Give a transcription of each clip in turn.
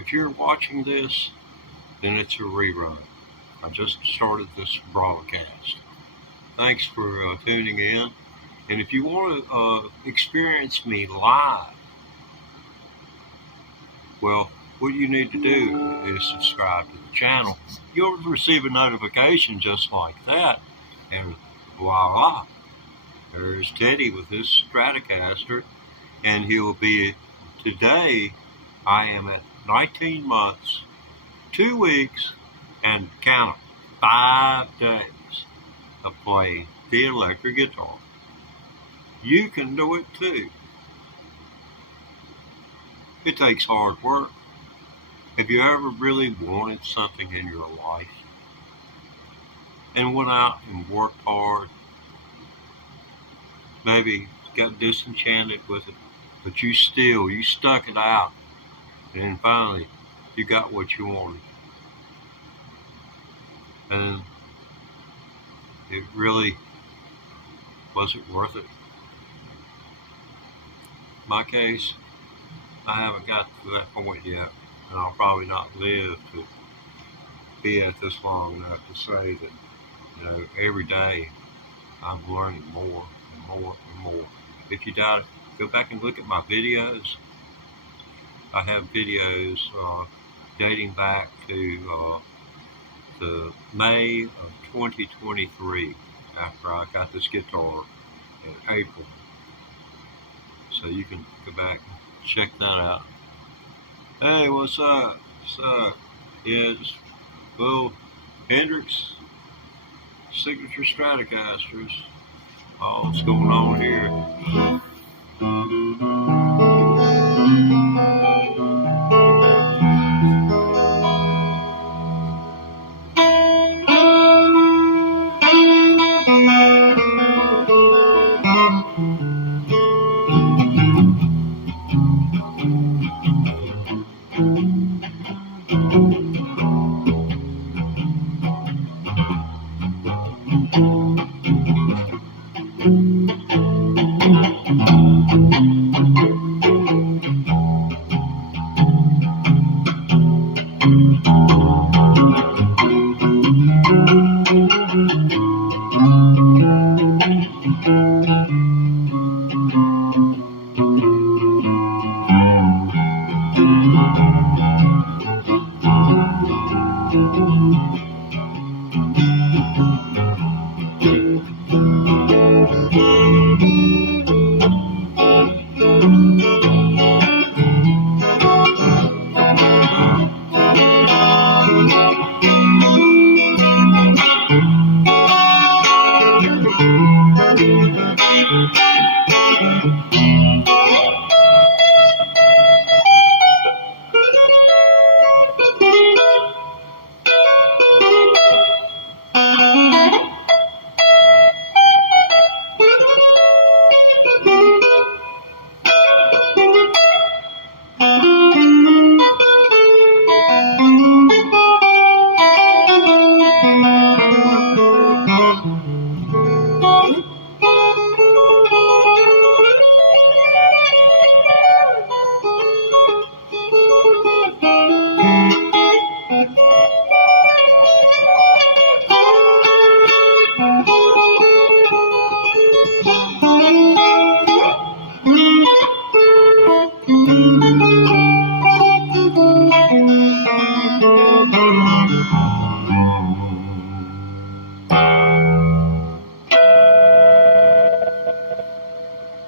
If you're watching this, then it's a rerun. I just started this broadcast. Thanks for tuning in. And if you want to experience me live, well, what you need to do is subscribe to the channel. You'll receive a notification just like that, and voila, there's Teddy with his Stratocaster, and he'll be, today, I am at 19 months, 2 weeks, and count 5 days of playing the electric guitar. You can do it too. It takes hard work. Have you ever really wanted something in your life and went out and worked hard? Maybe got disenchanted with it, but you stuck it out, and then finally you got what you wanted. And it really wasn't worth it. In my case, I haven't got to that point yet, and I'll probably not live to be at this long enough to say that, every day I'm learning more and more and more. If you doubt it, go back and look at my videos. I have videos dating back to May of 2023, after I got this guitar in April. So you can go back and check that out. Hey, what's up? What's up? Yeah, just little Hendrix signature Stratocasters. Oh, what's going on here?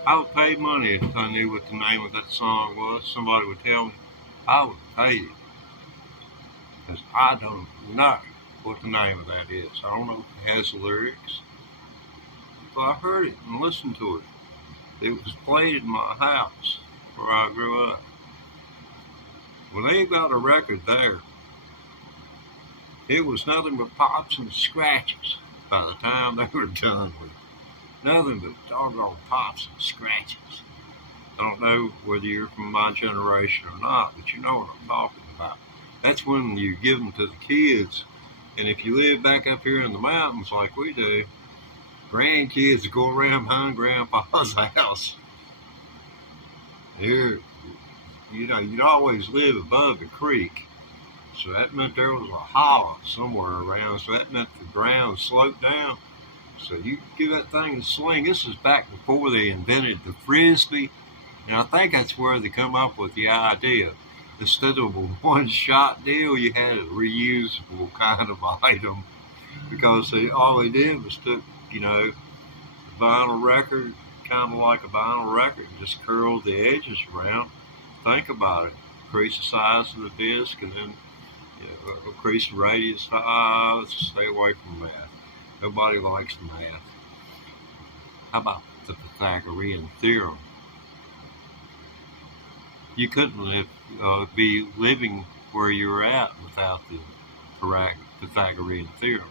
I would pay money if I knew what the name of that song was. Somebody would tell me. I would pay it. Because I don't know what the name of that is. I don't know if it has lyrics. But I heard it and listened to it. It was played in my house where I grew up. When they got a record there, it was nothing but pops and scratches by the time they were done with it. Nothing but doggone pops and scratches. I don't know whether you're from my generation or not, but you know what I'm talking about. That's when you give them to the kids, and if you live back up here in the mountains like we do, grandkids go around behind Grandpa's house. Here, you'd always live above the creek. So that meant there was a hollow somewhere around. So that meant the ground sloped down. So you give that thing a swing. This is back before they invented the frisbee. And I think that's where they come up with the idea. Instead of a one-shot deal, you had a reusable kind of item because all they did was took, a vinyl record, kind of like a vinyl record, and just curled the edges around. Think about it. Increase the size of the disc and then increase the radius. Stay away from math. Nobody likes math. How about the Pythagorean theorem? You couldn't be living where you're at without the correct Pythagorean theorem.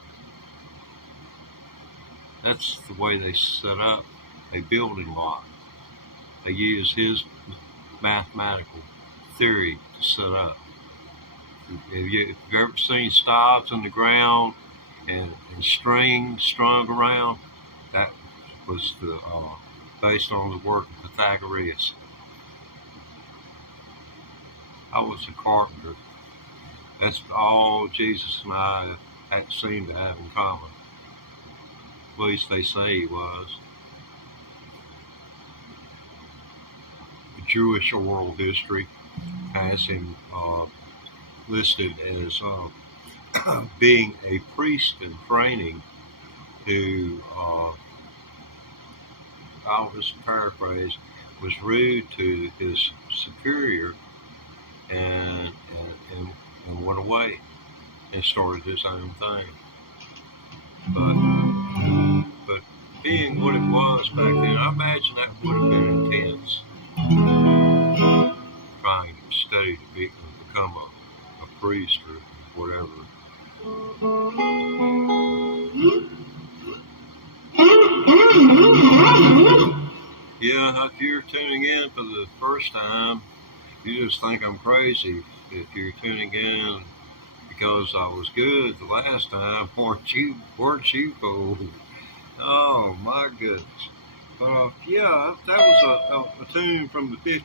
That's the way they set up a building block. They use his mathematical theory to set up. Have you ever seen staves in the ground and strings strung around? That was based on the work of Pythagoras. I was a carpenter. That's all Jesus and I seem to have in common. At least they say he was. The Jewish oral history has him listed as being a priest in training who, I'll just paraphrase, was rude to his superior and went away and started his own thing. But being what it was back then, I imagine that would have been intense. Trying to study to become a priest or whatever. Yeah, if you're tuning in for the first time, you just think I'm crazy. If you're tuning in because I was good the last time, weren't you fool? Oh my goodness. But yeah, that was a tune from the 50s.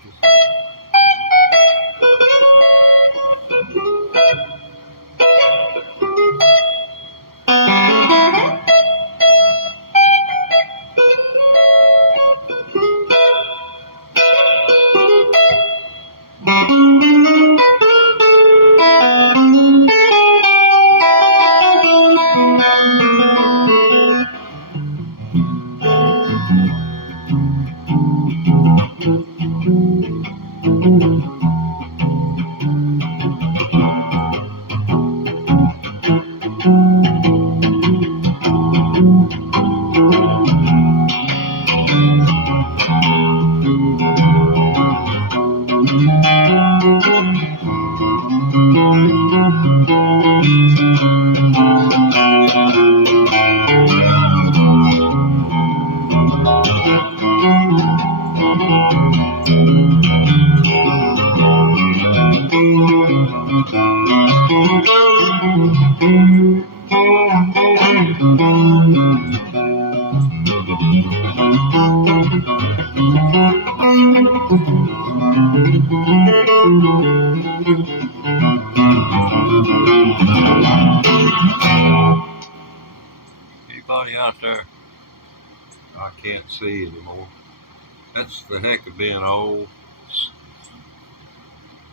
Anybody out there? I can't see anymore. That's the heck of being old.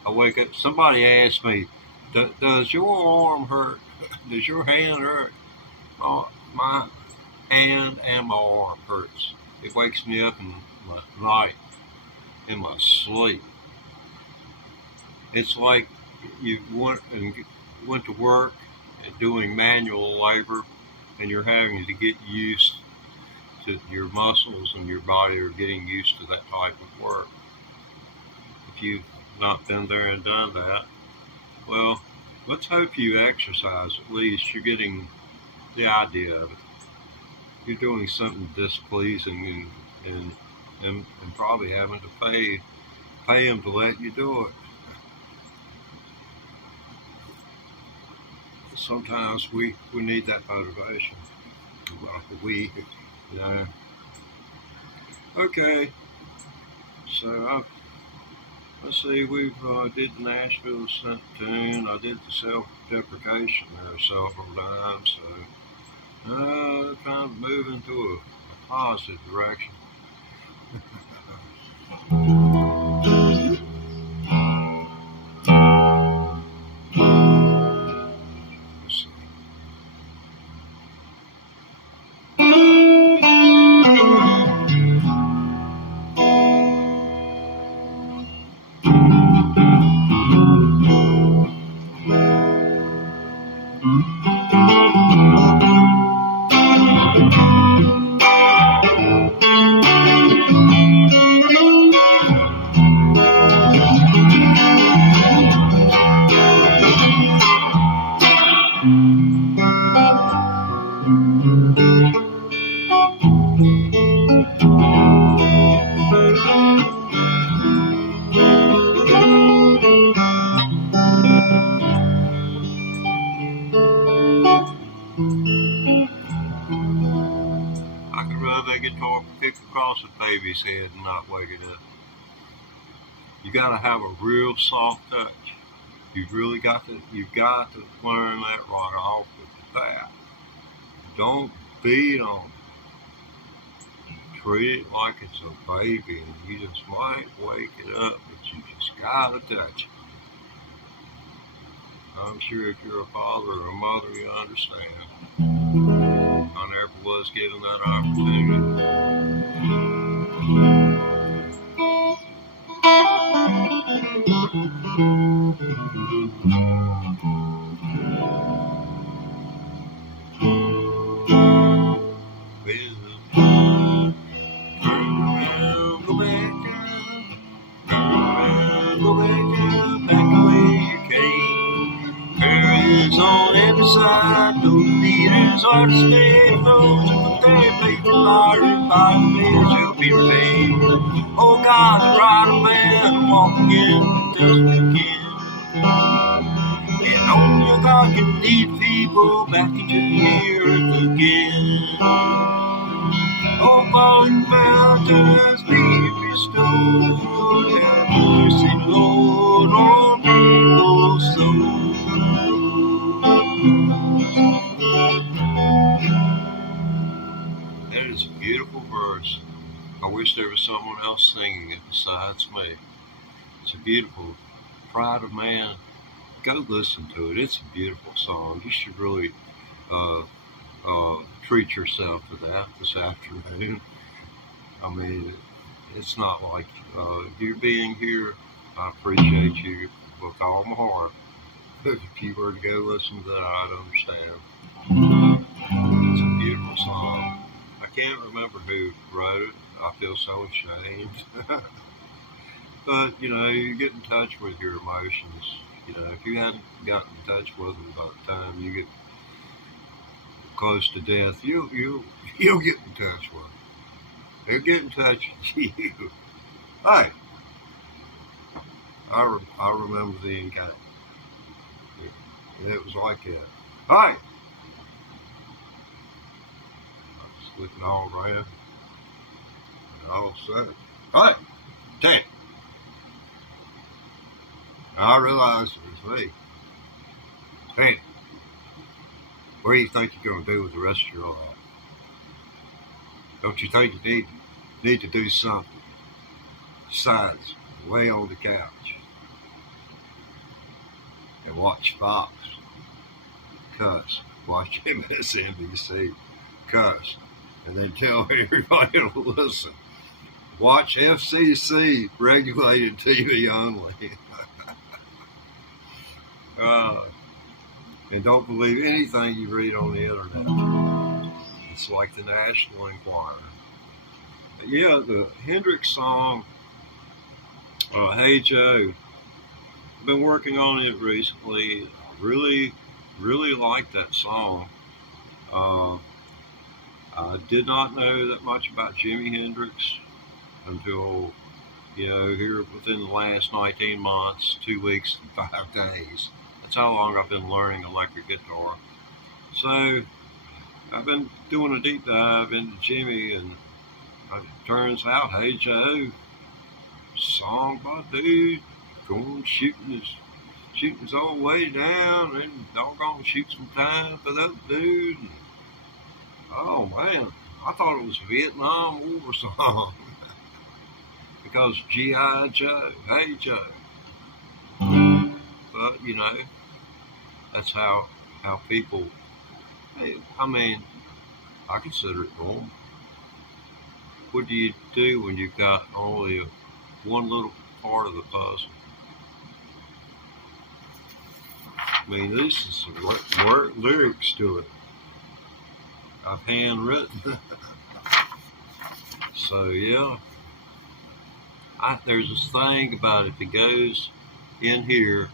I wake up. Somebody asked me, "Does your arm hurt? Does your hand hurt?" Oh, my hand and my arm hurts. It wakes me up in my night, in my sleep. It's like you went to work and doing manual labor, and you're having to get used to your muscles and your body are getting used to that type of work. If you've not been there and done that, well, let's hope you exercise at least. You're getting the idea of it. You're doing something displeasing and probably having to pay them to let you do it. Sometimes we need that motivation. You know. Okay. So let's see, we've did the Nashville Scent Tune. I did the self-deprecation there several times. So trying to move into a positive direction. Let's see. I could rub that guitar pick across a baby's head and not wake it up. You gotta have a real soft touch. You've got to learn that right off with that. Don't beat on it. Treat it like it's a baby and you just might wake it up, but you just gotta touch it. I'm sure if you're a father or a mother, you understand. I never was given that opportunity. Turn around, go back down. Turn around, go back down, back the way you came. Curves on every side, those leaders are displayed. Those who put their faith in fire and by the mayor shall be repaid. Oh God, the bride of man, walking in the dust again. And only a God can lead people back into the earth again. Oh, falling mountains be restored. Have mercy, Lord, on people's souls. That is a beautiful verse. I wish there was someone else singing it besides me. It's a beautiful Pride of Man. Go listen to it. It's a beautiful song. You should really treat yourself to that this afternoon. I mean, it's not like you being here. I appreciate you with all my heart. If you were to go listen to that, I'd understand. It's a beautiful song. I can't remember who wrote it. I feel so ashamed. But, you get in touch with your emotions. If you hadn't gotten in touch with them by the time you get close to death, you'll get in touch with them. They'll get in touch with you. Hey, I remember the encounter. It was like that. Hey, I was looking all around, and all of a sudden, hey, Ted. I realized it was me. Hey, what do you think you're going to do with the rest of your life? Don't you think you need to do something besides lay on the couch and watch Fox, cuss, watch MSNBC, cuss, and then tell everybody to listen. Watch FCC, regulated TV only. And don't believe anything you read on the internet. It's like the National Enquirer. But yeah, the Hendrix song, Hey Joe, I've been working on it recently. I really like that song. I did not know that much about Jimi Hendrix until, here within the last 19 months, 2 weeks and 5 days. That's how long I've been learning electric guitar. So I've been doing a deep dive into Jimmy, and it turns out, Hey Joe, song by dude going shooting his old way down, and doggone shoot some time for that dude. And, oh man, I thought it was a Vietnam War song because G.I. Joe, hey Joe. But you know, that's how people. Hey, I mean, I consider it normal. What do you do when you've got only one little part of the puzzle? I mean, this is some lyrics to it. I've handwritten. So yeah, there's this thing about if it goes in here,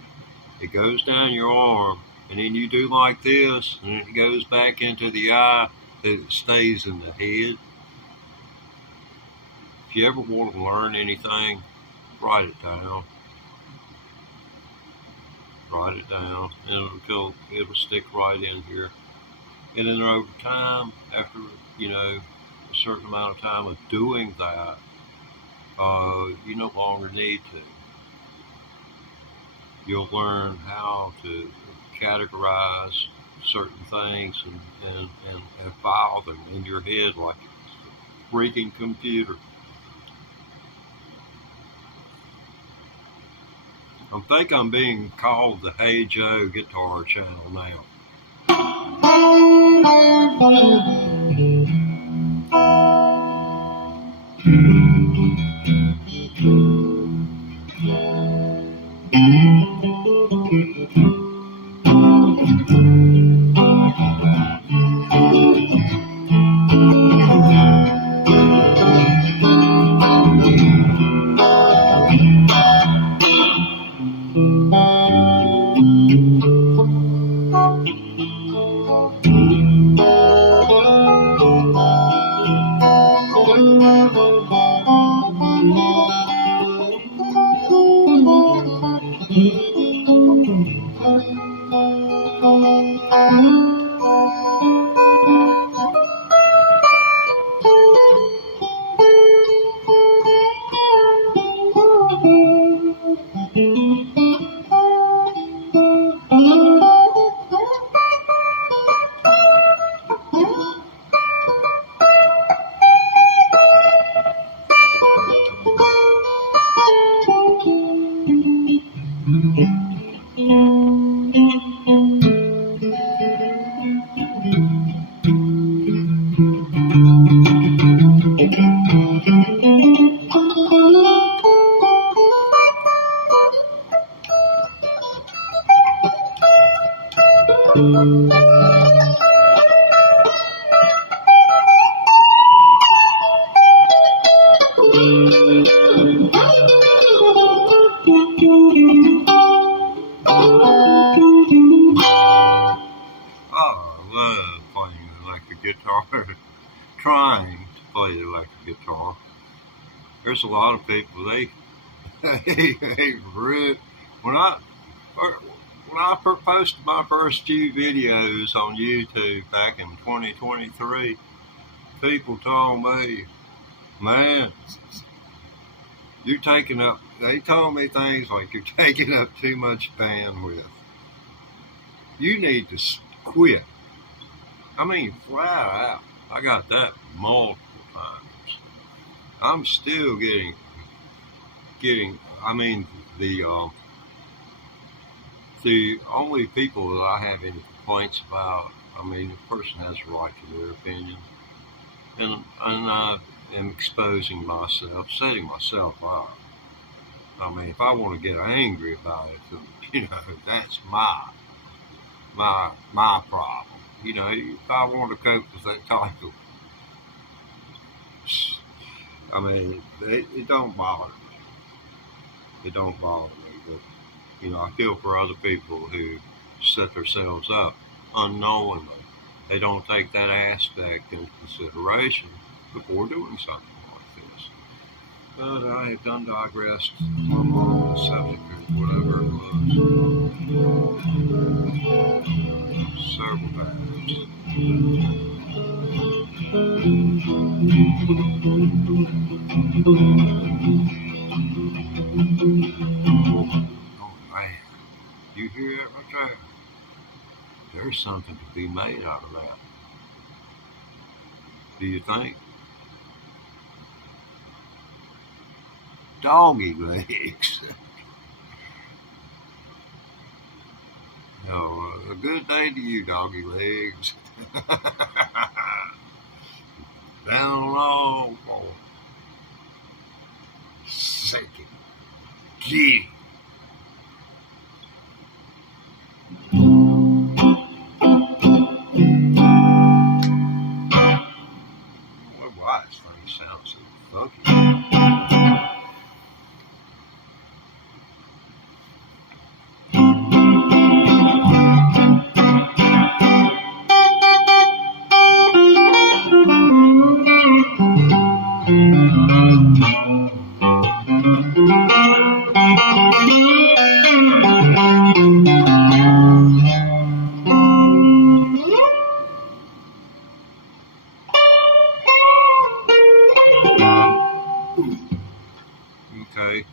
it goes down your arm, and then you do like this, and it goes back into the eye, it stays in the head. If you ever want to learn anything, write it down. Write it down, and it'll stick right in here. And then over time, after a certain amount of time of doing that, you no longer need to. You'll learn how to categorize certain things and file them in your head like a freaking computer. I think I'm being called the Hey Joe Guitar Channel now. Trying to play the electric guitar. There's a lot of people when I posted my first few videos on YouTube back in 2023, people told me, man, they told me things like you're taking up too much bandwidth. You need to quit. I mean, flat out. I got that multiple times. I'm still getting. I mean, the only people that I have any complaints about. I mean, the person has a right to their opinion, and I am exposing myself, setting myself up. I mean, if I want to get angry about it, that's my problem. If I want to cope with that type of, I mean, it don't bother me. It don't bother me. But, I feel for other people who set themselves up unknowingly. They don't take that aspect into consideration before doing something like this. But I have done digressed on the subject or whatever it was several times. Thank you. You hear that right there? There's something to be made out of that. Do you think? Doggy legs. No, a good day to you, doggy legs. Down long for second. Gee. Why this thing sounds so funky? Okay.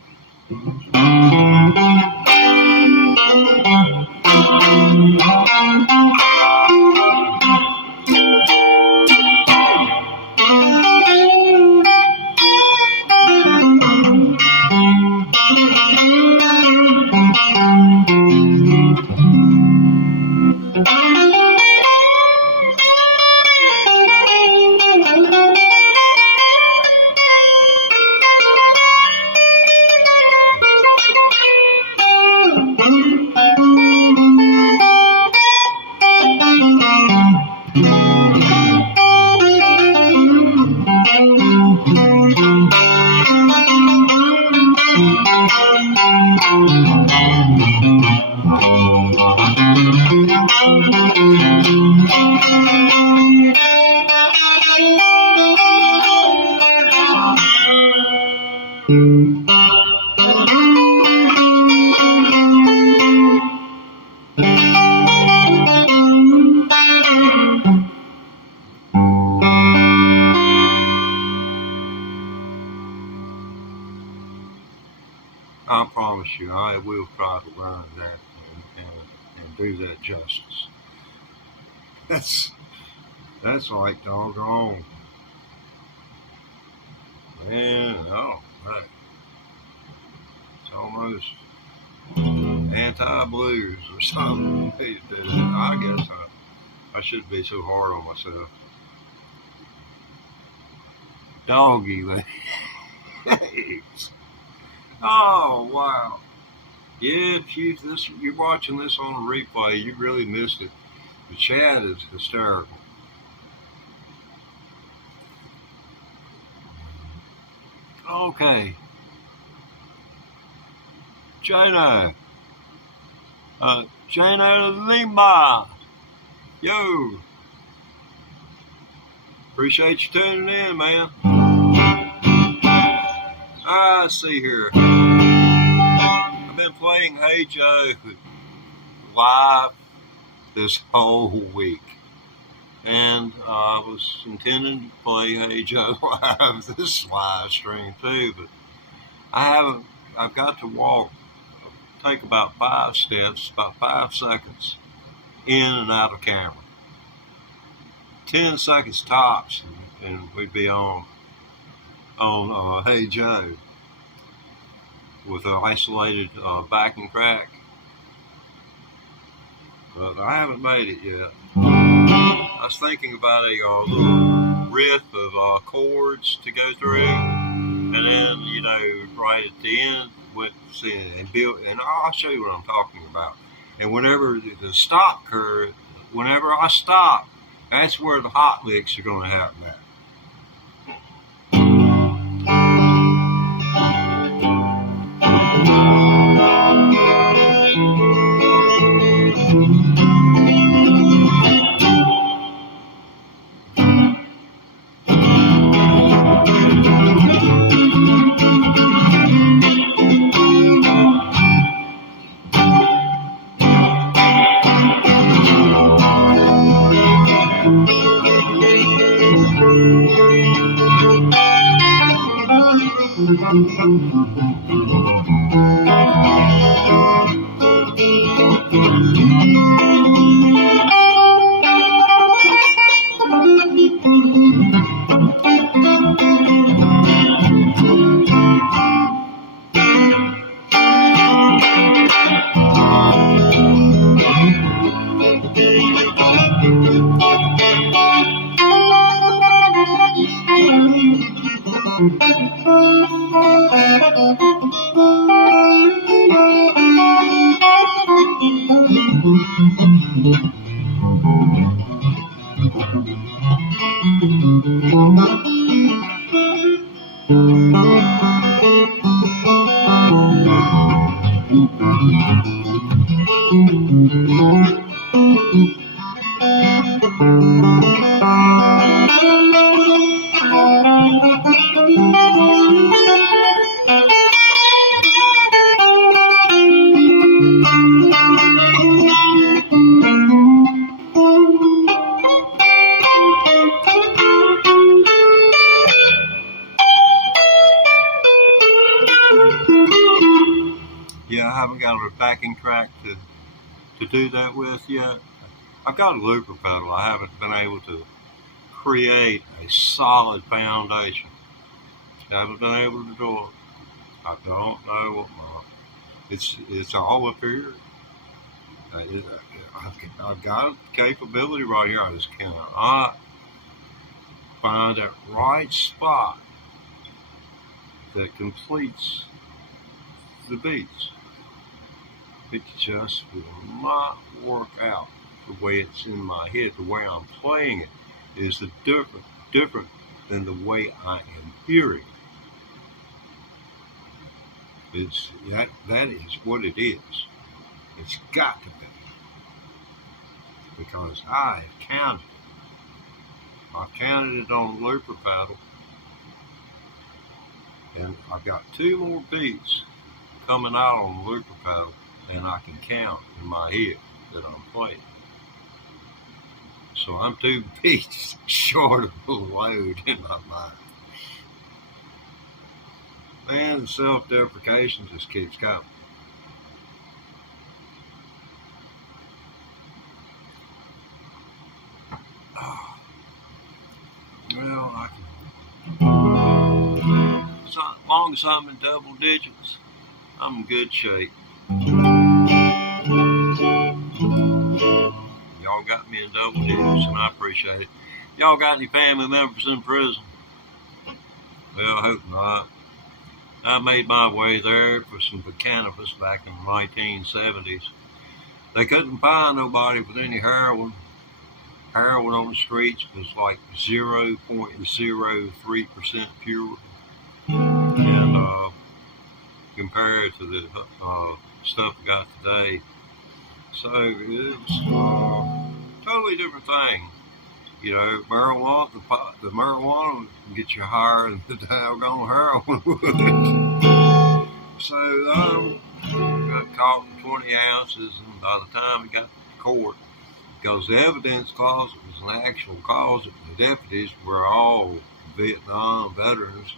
I promise you, I will try to learn that and do that justice. That's like doggone. Man, oh, right. It's almost anti-blues or something. I guess I shouldn't be so hard on myself. Doggy legs. Oh, wow. Yeah, if you're watching this on a replay, you really missed it. The chat is hysterical. Okay. Jano. Jano Lima. Yo. Appreciate you tuning in, man. I see here. I've been playing Hey Joe live this whole week. And I was intending to play Hey Joe live this live stream too, but I've got to take about 5 steps, about 5 seconds in and out of camera. 10 seconds tops, and we'd be on Hey Joe with an isolated backing track. But I haven't made it yet. I was thinking about a little riff of chords to go through, and then, right at the end, and build, and I'll show you what I'm talking about. And whenever the stop curve, whenever I stop, that's where the hot licks are going to happen at. Yeah, I haven't got a backing track to do that with yet. I've got a looper pedal. I haven't been able to create a solid foundation. I haven't been able to do it. I don't know what my, it's all up here. I've got the capability right here. I just cannot find that right spot that completes the beats. It just will not work out the way it's in my head. The way I'm playing it is different than the way I am hearing it. It's that is what it is. It's got to be. Because I have counted it. I've counted it on the looper pedal. And I've got 2 more beats coming out on the looper pedal and I can count in my head that I'm playing. So I'm 2 beats short of the load in my mind. Man, the self-deprecation just keeps coming. Well, I can. As long as I'm in double digits, I'm in good shape. Y'all got me in double digits, and I appreciate it. Y'all got any family members in prison? Well, I hope not. I made my way there for some cannabis back in the 1970s. They couldn't find nobody with any heroin. Heroin on the streets was like 0.03% pure. And compared to the stuff we got today. So it's a totally different thing. You know, marijuana, the marijuana can get you higher than the doggone heroin would. So got caught with 20 ounces, and by the time we got to court, because the evidence closet was an actual closet, the deputies were all Vietnam veterans.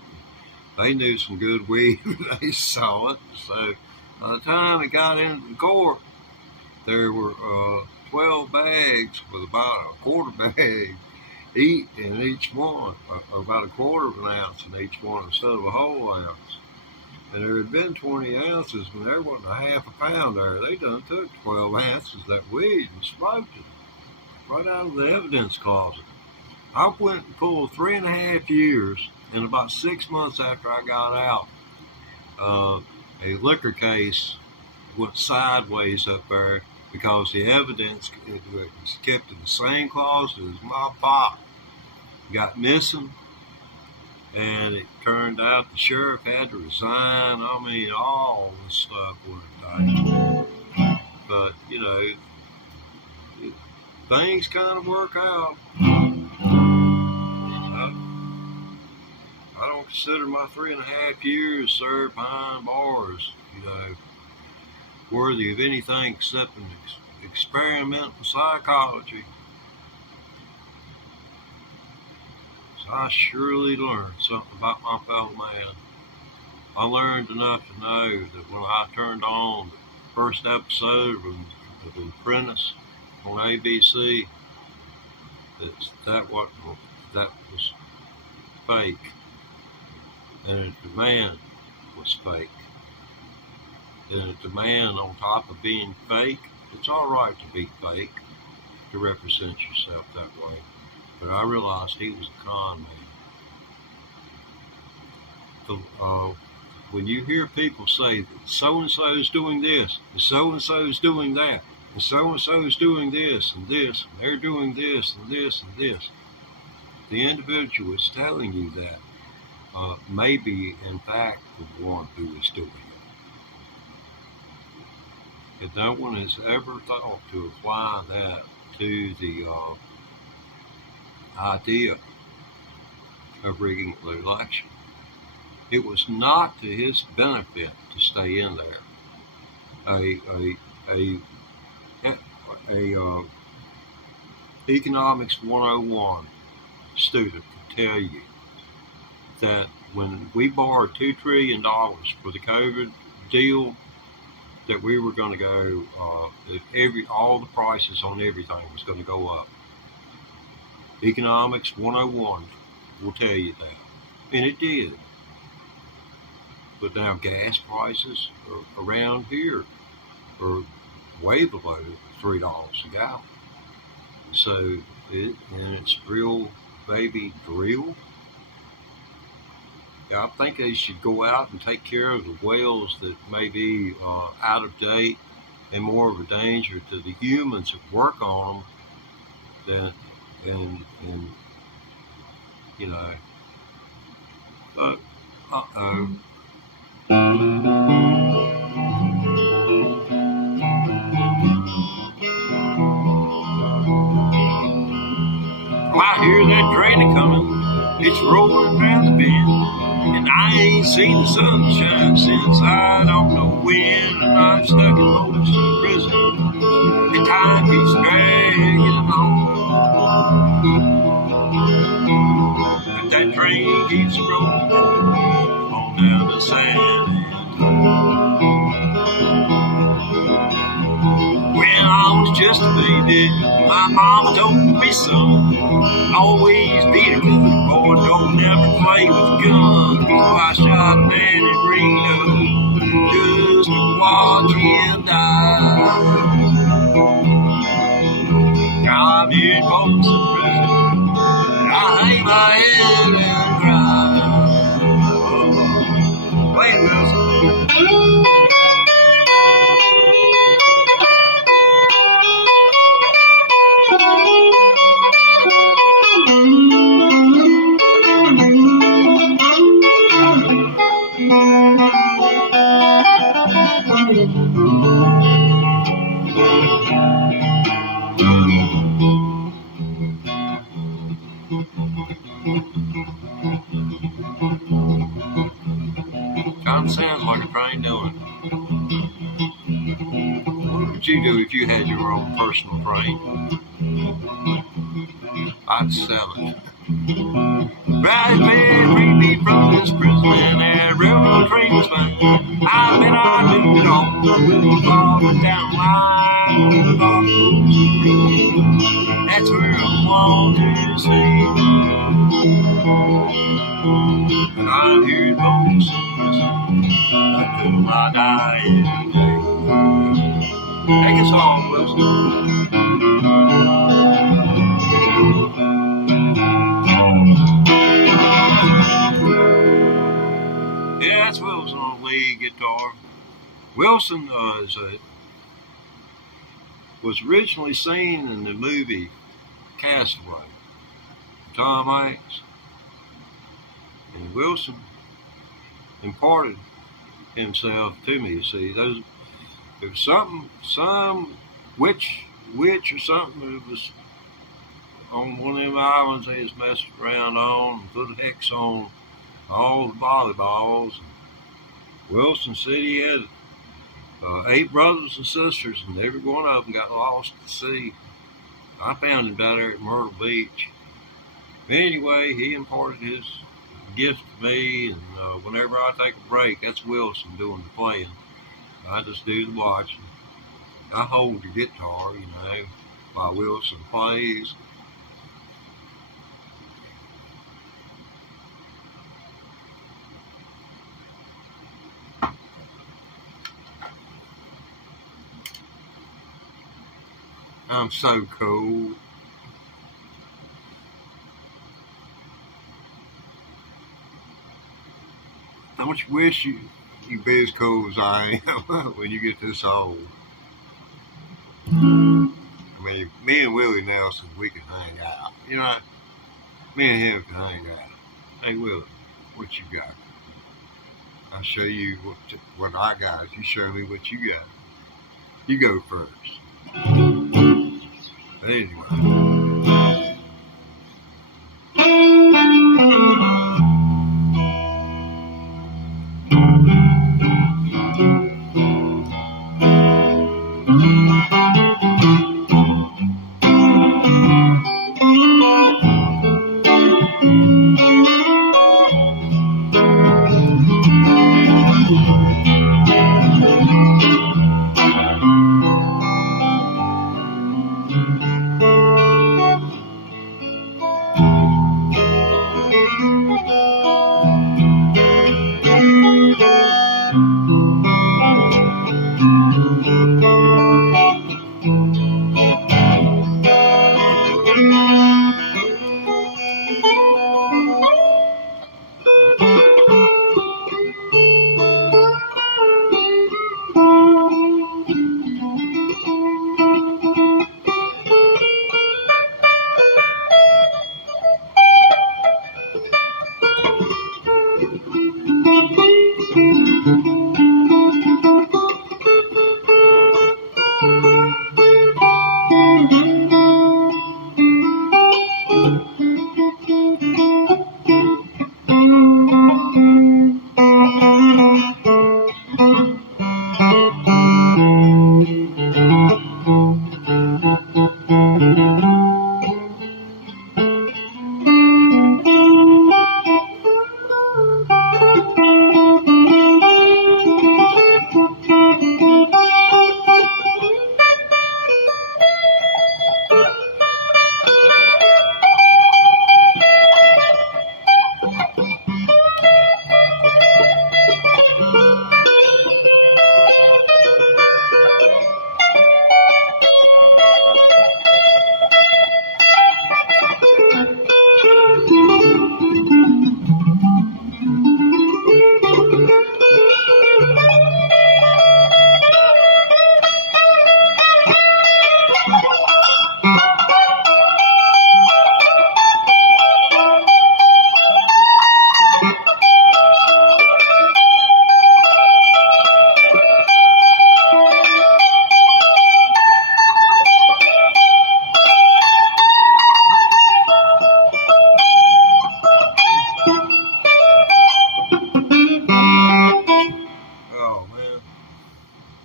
They knew some good weed when they saw it. So by the time it got into the court, there were 12 bags with about a quarter bag in each one, about a quarter of an ounce in each one instead of a whole ounce. And there had been 20 ounces when there wasn't a half a pound there. They done took 12 ounces of that weed and smoked it right out of the evidence closet. I went and pulled 3.5 years, and about 6 months after I got out, a liquor case went sideways up there because the evidence was kept in the same closet as my pop. Got missing, and it turned out the sheriff had to resign. I mean, all this stuff went down. But, you know, things kind of work out. I don't consider my 3.5 years served behind bars, you know, worthy of anything except an experimental psychology. So I surely learned something about my fellow man. I learned enough to know that when I turned on the first episode of The Apprentice on ABC, that was fake, and the man was fake. And the man, on top of being fake, it's all right to be fake, to represent yourself that way. But I realized he was a con man. When you hear people say that so-and-so is doing this, and so-and-so is doing that, and so is doing this and this, and they're doing this and this and this. The individual is telling you that maybe, in fact, the one who is doing it. And no one has ever thought to apply that to the idea of rigging the election. It was not to his benefit to stay in there. A economics 101 student can tell you that when we borrowed $2 trillion for the COVID deal, that we were going to go, that all the prices on everything was going to go up. Economics 101 will tell you that, and it did. But now gas prices around here are way below $3 a gallon. So it's real, baby, real. I think they should go out and take care of the wells that may be out of date and more of a danger to the humans that work on them than you know. But I hear that train coming. It's rolling down the bend, and I ain't seen the sunshine since I don't know when. And I'm stuck in Folsom Prison, and time keeps dragging on. But that train keeps rolling on down to San Antonio. When I was just a baby, my mama told me, son, always be a good boy, don't never play with guns. So I shot Danny Reno just to watch him die. I'm in Folsom Prison, I hang my head and cry. Wait, Wilson. Kind of sounds like a train doing. What would you do if you had your own personal train? I'd sell it. Rise, man, free me from this prison, and that railroad train was fine. I bet I'd do it all. Walking down the line, that's where I want to see. And I'm here in Folsom Prison until I die in day. Take us home, Wilson. Yeah, that's Wilson on lead guitar. Wilson was originally seen in the movie Castaway, Tom Hanks. And Wilson imparted himself to me. You see, there was some witch or something that was on one of them islands they was messing around on and put a hex on all the volleyballs. Wilson said he had 8 brothers and sisters, and every one of them got lost at sea. I found him down there at Myrtle Beach. Anyway, he imparted his gift to me, and whenever I take a break, that's Wilson doing the playing. I just do the watching. I hold the guitar, while Wilson plays. I'm so cold. How much wish you be as cool as I am when you get this old. mean, me and Willie Nelson, we can hang out. You know, me and him can hang out. Hey, Willie, what you got? I'll show you what I got. You show me what you got. You go first. But anyway.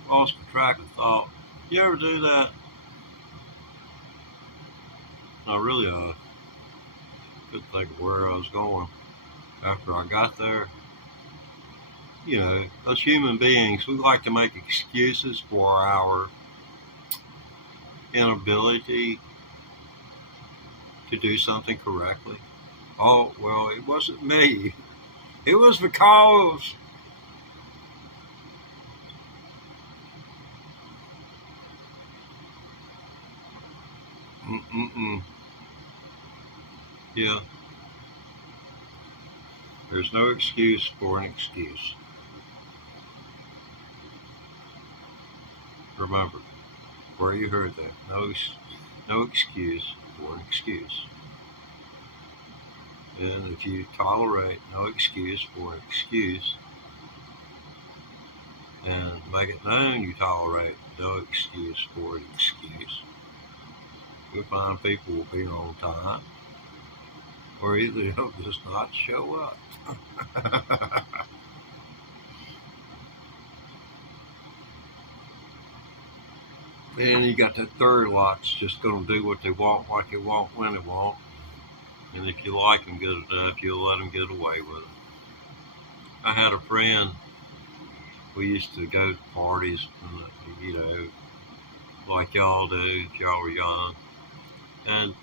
Lost my track of thought. You ever do that? I really couldn't think of where I was going after I got there. You know, as human beings, we like to make excuses for our inability to do something correctly. Oh, well, it wasn't me. It was because yeah, there's no excuse for an excuse. Remember where you heard that. No excuse for an excuse. And if you tolerate no excuse for an excuse and make it known you tolerate no excuse for an excuse, you'll find people will be on time, or either they'll just not show up. And you got that third lot's just going to do what they want, like they want, when they want. And if you like them good enough, you'll let them get away with it. I had a friend, we used to go to parties, you know, like y'all do if y'all were young. And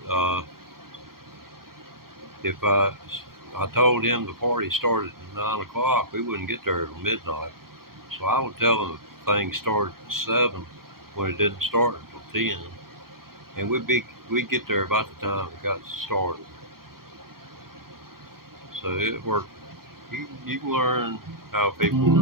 if I told him the party started at 9 o'clock, we wouldn't get there until midnight. So I would tell him the thing started at 7 when it didn't start until 10. And we'd get there about the time it got started. So it worked. You can learn how people.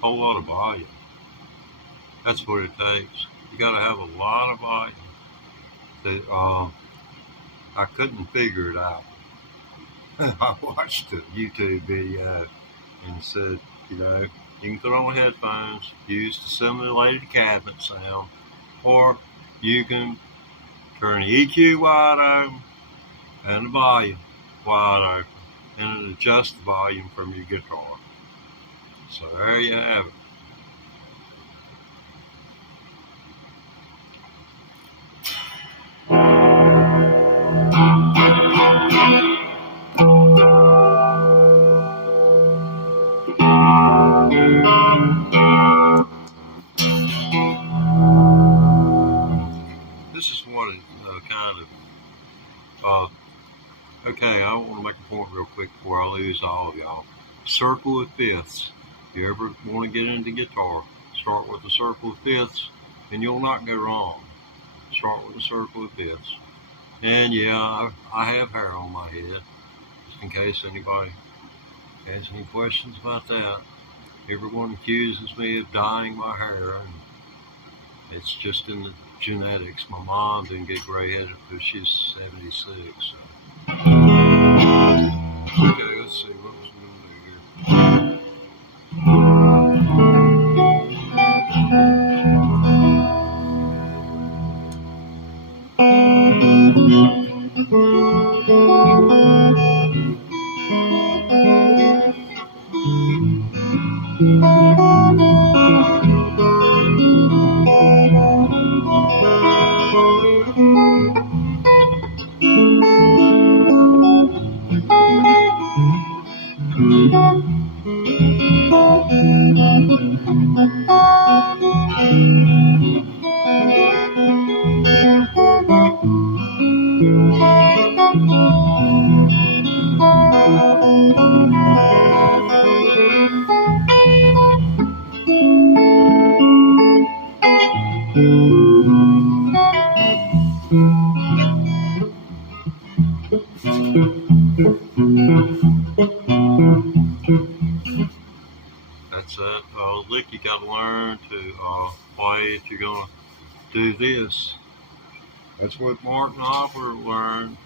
whole lot of volume. That's what it takes. You got to have a lot of volume. I couldn't figure it out. I watched a YouTube video and said, you can put on headphones, use the simulated cabinet sound, or you can turn the EQ wide open and the volume wide open, and adjust the volume from your guitar. So there you have it. This is one okay, I want to make a point real quick before I lose all of y'all. Circle of fifths. If you ever want to get into guitar, start with the circle of fifths and you'll not go wrong. Start with the circle of fifths. And yeah, I have hair on my head, just in case anybody has any questions about that. Everyone accuses me of dyeing my hair, and it's just in the genetics. My mom didn't get gray-headed until she's 76. So. Okay, let's see what was going to do here. That's that lick you got to learn to play if you're going to do this. That's what Martin Knopfler learned.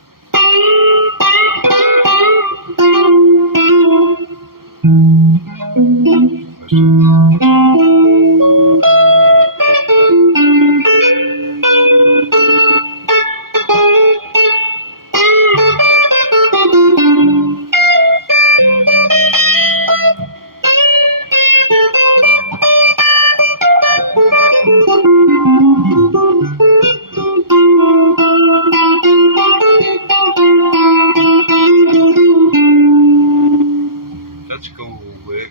That's a cool lick.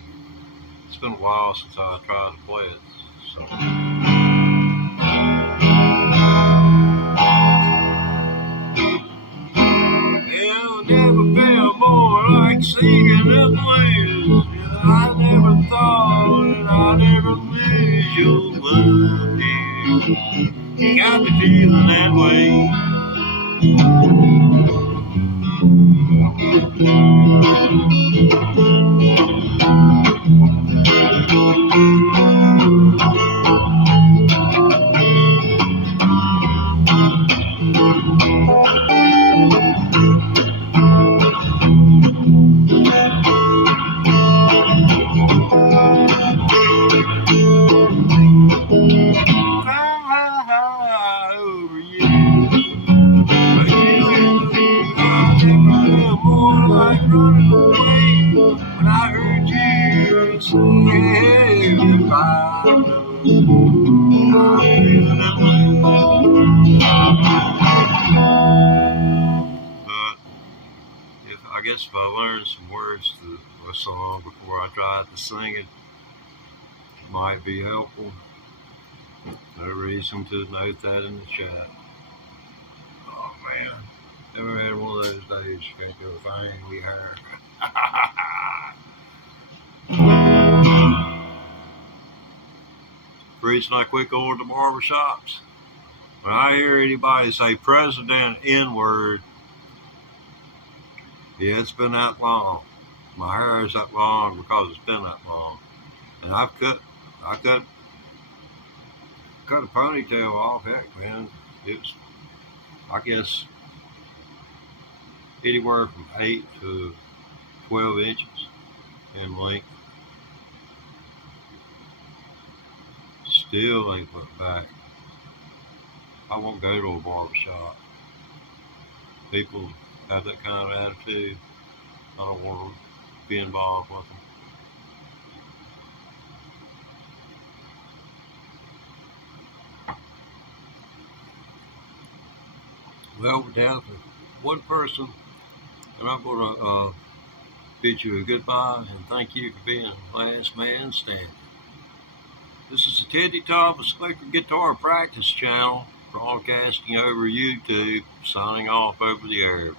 It's been a while since I tried to play it. So. Yeah, I never felt more like singing the blues. I never thought that I'd ever lose your love, dear. You got me feeling that way. I guess if I learned some words to a song before I tried to sing it might be helpful. No reason to note that in the chat. Oh man, never had one of those days you can't do a thing with hair. The reason I quit going to barbershops, when I hear anybody say president N-word, yeah, it's been that long. My hair is that long because it's been that long. And I cut a ponytail off. Heck, man, it's, I guess, anywhere from 8 to 12 inches in length. Still ain't put back. I won't go to a barber shop. People have that kind of attitude. I don't want to be involved with them. Well, we're down to one person, and I'm going to bid you a goodbye and thank you for being last man standing. This is the Teddy Thomas Electric Guitar Practice Channel, broadcasting over YouTube, signing off over the air.